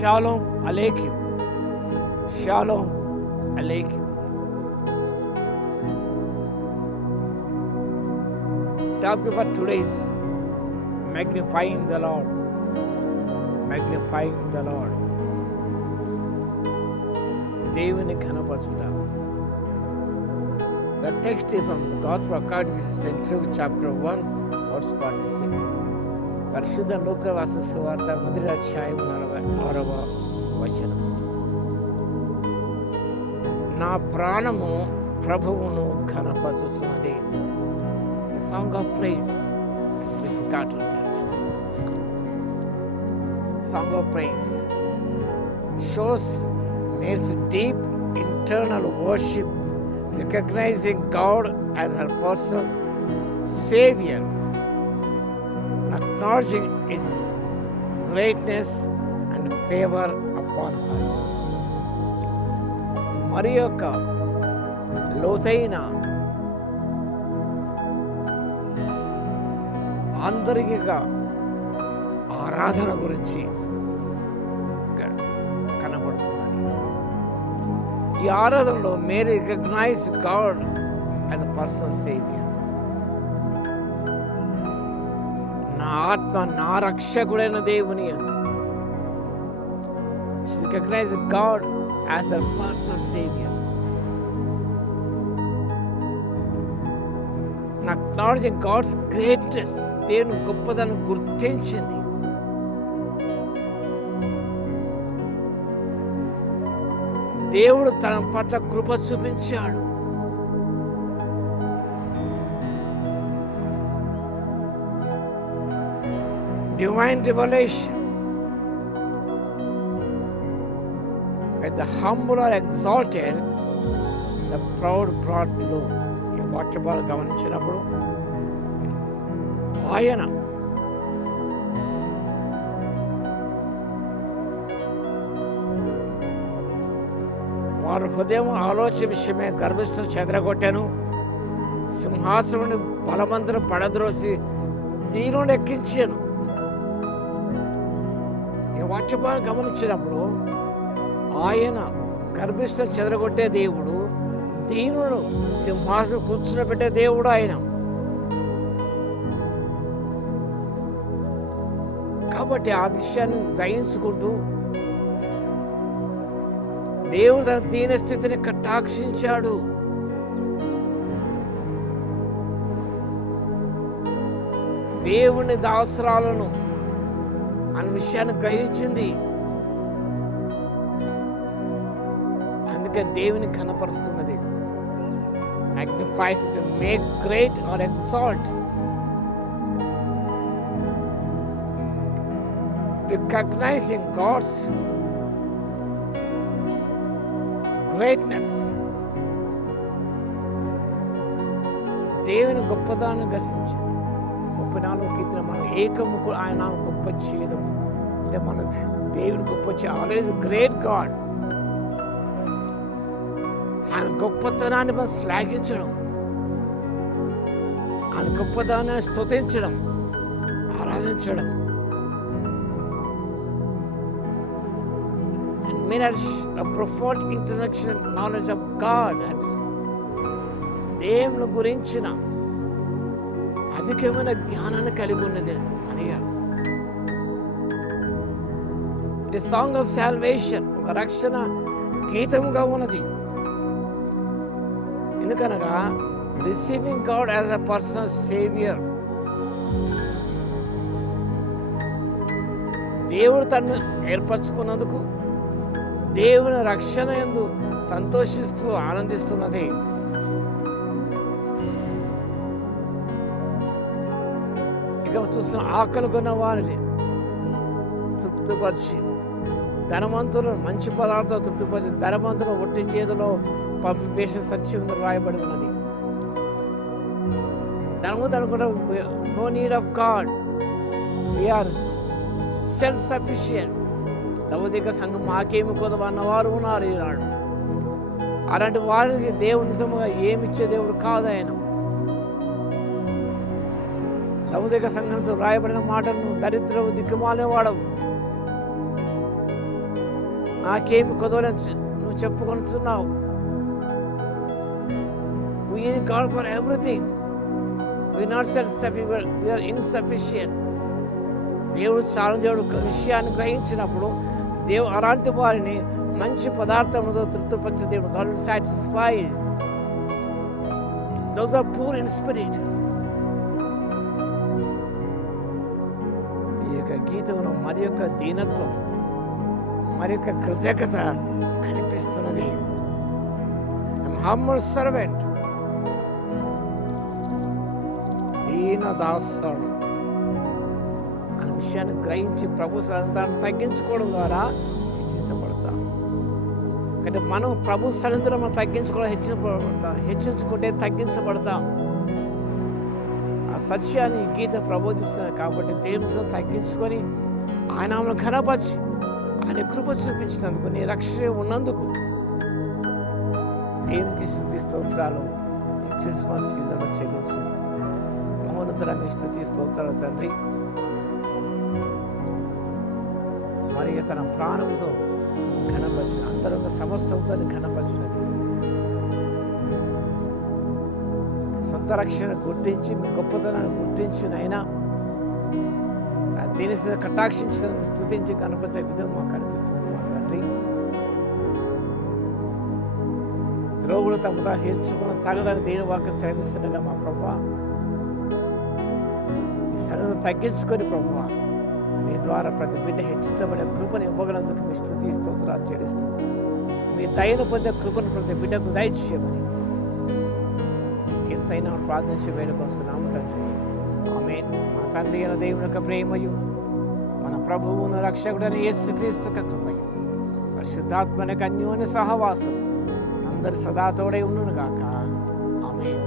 Shalom Aleichem. Shalom Aleichem. Topic for today is magnifying the Lord. Magnifying the Lord. దేవుని ఘనపరచుట. The text is from the Gospel according to St. Luke chapter 1 verse 46. పరిశుద్ధ లూకా రాసిన సువార్త మొదటి అధ్యాయం 46వ వచనం. నా ప్రాణము ప్రభువును ఘనపరచుచున్నది. The song of praise. We forgot to tell. Song of praise shows its deep internal worship, recognizing God as her personal Savior, acknowledging His greatness and favor upon her. మరి యొక్క లోతైన ఆంతరిక ఆరాధన గురించి కనబడుతున్నది. ఈ ఆరాధనలో Mary recognize God as a personal saviour. నా ఆత్మ నా రక్షకుడైన దేవుని యందు. She recognize God as a personal saviour. acknowledging God's greatness, దేవుని గొప్పదనం గుర్తించింది. దేవుడు తన పట్ల కృప చూపించాడు. Divine revelation. When the humble are exalted, the proud brought low. ఈ వాక్యాలు గమనించినప్పుడు ఆయన వారి హృదయం ఆలోచన విషయమే గర్విష్ఠులు చెదరగొట్టాను, సింహాసనం బలమంతును పడద్రోసి దీనుని ఎక్కించాను. ఈ వాక్యాలు గమనించినప్పుడు ఆయన గర్విష్ఠులు చెదరగొట్టే దేవుడు, దీనుడు సింహాసనం కూర్చుని పెట్టే దేవుడు ఆయన. కాబట్టి ఆ విషయాన్ని గ్రహించుకుంటూ దేవుడు తన దీన స్థితిని కటాక్షించాడు. దేవుని దాసరాలను అనే విషయాన్ని గ్రహించింది. అందుకే దేవుని కనపరుస్తున్నది. Magnifies to make great or exalt. Recognizing God's greatness. దేవుని గొప్పదాన్ని గ్రహించింది. 34 కీర్తన మనం ఏకముకు ఆయన గొప్ప చేయదము అంటే మనం దేవుని గొప్ప ఆల్వేస్ గ్రేట్ గాడ్. ఆయన గొప్పతనాన్ని మనం శ్లాఘించడం, ఆయన గొప్పతనాన్ని స్తుతించడం, ఆరాధించడం. A profound intellectual knowledge of God and దేవుని గురించిన అధికమైన జ్ఞానాన్ని కలిగి ఉన్నది Mariya. The song of salvation, ఒక రక్షణ గీతముగా ఉన్నది. ఎందుకనగా receiving God as a personal saviour. దేవుడు తను ఏర్పరచుకున్నందుకు దేవుని రక్షణ యందు సంతోషిస్తూ ఆనందిస్తున్నది. ఇక చూస్తున్న ఆకలి కొన్న వారిని తృప్తిపరిచి, ధనవంతులను మంచి పదార్థాలు తృప్తిపరిచి ధనవంతులను ఒట్టి చేతిలో పంపివేసిన సత్యం రాయబడి ఉన్నది. ధనవంతులు కూడా no need of God, we are self sufficient. లౌకిక సంఘం మాకేమి కొదవ అన్నవారు ఉన్నారు ఈనాడు. అలాంటి వారికి దేవుడు నిజంగా ఏమిచ్చే దేవుడు కాదు ఆయన. లౌకిక సంఘంతో రాయబడిన మాటలను దరిద్రవు దిక్కుమాలే వాడవు. నాకేమి కుదరని నువ్వు చెప్పుకొనిస్తున్నావు. We need God for everything. We are not self-sufficient. We are insufficient. దేవుడు చాలా దేవుడు విషయాన్ని గ్రహించినప్పుడు అలాంటి వారిని మంచి పదార్థములతో తృప్తిపరిచే దేవుడు. God will satisfy those are poor in spirit. ఈ యొక్క గీతంలో మరి యొక్క దీనత్వం, మరి యొక్క కృతజ్ఞత కనిపిస్తున్నది. హమ్మల్ సర్వెంట్, దీనదాసుడు అనే విషయాన్ని గ్రహించి ప్రభు సన్నిధానం తగ్గించుకోవడం ద్వారా హెచ్చించబడతాం. అంటే మనం ప్రభు సన్నిధిలో మనం హెచ్చించుకుంటే తగ్గించబడతాం. ఆ సత్యాన్ని గీత ప్రబోధిస్తుంది. కాబట్టి దేవుని తగ్గించుకొని ఆయన ఆమెను ఘనపరిచి ఆయన కృప చూపించినందుకు, నీ రక్షణ ఉన్నందుకు దేవునికి స్తుతి స్తోత్రాలు ఈ క్రిస్మస్ సీజన్లో చెల్లించు. మహోన్నతుడ మీ స్తుతి స్తోత్రాలు తండ్రి. మరియు తన ప్రాణంతో ఘనపరిచిన అంతరంగ సమస్తంతో ఘనపరిచినది. సొంత రక్షణ గుర్తించి మీ గొప్పతనాన్ని గుర్తించిన అయినా దీని కటాక్షించిన స్తుతించి కనపరిచే విధం మాకు కనిపిస్తుంది మా తండ్రి. ద్రోగులు తమతో హెచ్చుకున్న తగదని దేని వాక్యం శ్రమిస్తుండగా మా ప్రభువా, మీ స్థలంలో తగ్గించుకొని ప్రభువా మీ ద్వారా ప్రతి బిడ్డ హెచ్చించబడే కృపను ఇవ్వగలందుకు మీ స్తుతి స్తోత్రాలు చెల్లిస్తూ మీ దయను పొందే కృపను ప్రతి బిడ్డకు దయచేయమని యేసయ్య ప్రార్థించి వేడుకొస్తున్నాము తండ్రి. ఆమేన్. మన తండ్రి అయిన దేవుని యొక్క ప్రేమయు, మన ప్రభువును రక్షకుడైన యేసుక్రీస్తు యొక్క కృపయు, పరిశుద్ధాత్మ యొక్క అన్యోన్య సహవాసం అందరి సదా తోడై ఉండును గాక. ఆమేన్.